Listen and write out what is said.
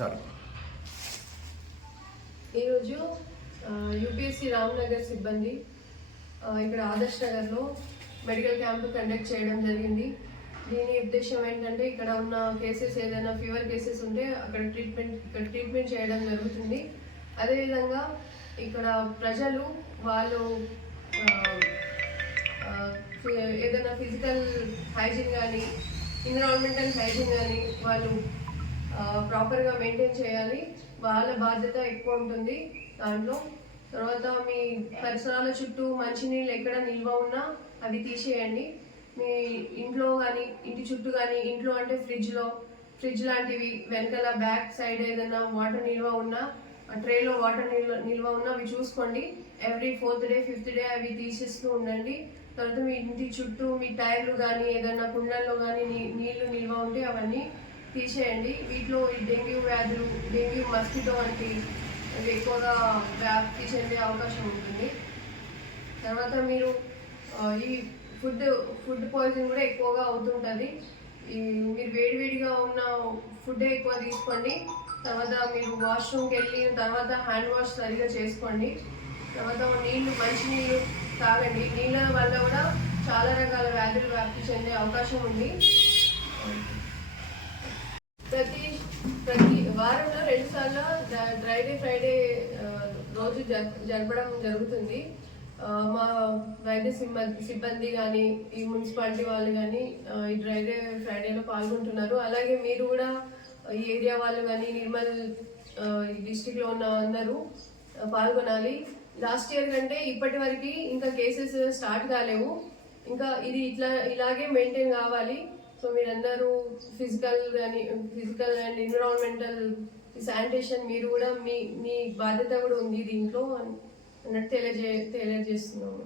చాలు. ఈరోజు యూపీఎస్సీ రామ్నగర్ సిబ్బంది ఇక్కడ ఆదర్శ్ నగర్లో మెడికల్ క్యాంప్ కండక్ట్ చేయడం జరిగింది. దీని ఉద్దేశం ఏంటంటే ఇక్కడ ఉన్న కేసెస్ ఏదైనా ఫీవర్ కేసెస్ ఉంటే అక్కడ ట్రీట్మెంట్ ఇక్కడ ట్రీట్మెంట్ చేయడం జరుగుతుంది. అదేవిధంగా ఇక్కడ ప్రజలు వాళ్ళు ఏదైనా ఫిజికల్ హైజీన్ కానీ ఎన్విరాన్మెంటల్ హైజీన్ కానీ వాళ్ళు ప్రాపర్గా మెయింటైన్ చేయాలి. వాళ్ళ బాధ్యత ఎక్కువ ఉంటుంది దాంట్లో. తర్వాత మీ పరిసరాల చుట్టూ మంచినీళ్ళు ఎక్కడ నిల్వ ఉన్నా అవి తీసేయండి. మీ ఇంట్లో కానీ ఇంటి చుట్టూ కానీ ఇంట్లో అంటే ఫ్రిడ్జ్లో ఫ్రిడ్జ్ లాంటివి వెనకాల బ్యాక్ సైడ్ ఏదైనా వాటర్ నిల్వ ఉన్నా ఆ ట్రేలో వాటర్ నిల్వ నిల్వ ఉన్నా అవి చూసుకోండి. Every fourth day fifth day అవి తీసేస్తూ ఉండండి. తర్వాత మీ ఇంటి చుట్టూ మీ టైర్లు కానీ ఏదైనా కుండల్లో కానీ నీళ్ళు నిల్వ ఉంటే అవన్నీ తీసేయండి. వీటిలో ఈ డెంగ్యూ వ్యాధులు డెంగ్యూ మస్కిటో వంటి ఎక్కువగా వ్యాప్తి చెందే అవకాశం ఉంటుంది. తర్వాత మీరు ఈ ఫుడ్ ఫుడ్ పాయిజన్ కూడా ఎక్కువగా అవుతుంటుంది. ఈ మీరు వేడివేడిగా ఉన్న ఫుడ్ ఎక్కువ తీసుకోండి. తర్వాత మీరు వాష్రూమ్కి వెళ్ళిన తర్వాత హ్యాండ్ వాష్ సరిగా చేసుకోండి. తర్వాత నీళ్ళు మంచి నీళ్ళు తాగండి. నీళ్ళ వల్ల కూడా చాలా రకాల వ్యాధులు వ్యాప్తి చెందే అవకాశం ఉంది. ప్రతి వారంలో రెండు సార్లు డ్రై డే ఫ్రైడే రోజు జరపడం జరుగుతుంది. మా వైద్య సిబ్బంది సిబ్బంది కానీ ఈ మున్సిపాలిటీ వాళ్ళు కానీ ఈ డ్రై డే ఫ్రైడేలో పాల్గొంటున్నారు. అలాగే మీరు కూడా ఈ ఏరియా వాళ్ళు కానీ నిర్మల్ డిస్టిక్లో ఉన్న అందరూ పాల్గొనాలి. లాస్ట్ ఇయర్ కంటే ఇప్పటి వరకు ఇంకా కేసెస్ స్టార్ట్ కాలేవు. ఇంకా ఇది ఇట్లా ఇలాగే మెయింటైన్ కావాలి. సో మీరందరూ ఫిజికల్ కానీ ఫిజికల్ అండ్ ఎన్విరాన్మెంటల్ శానిటేషన్ మీరు కూడా మీ మీ బాధ్యత కూడా ఉంది దీంట్లో అన్నట్టు తెలియజే తెలియజేస్తున్నాము.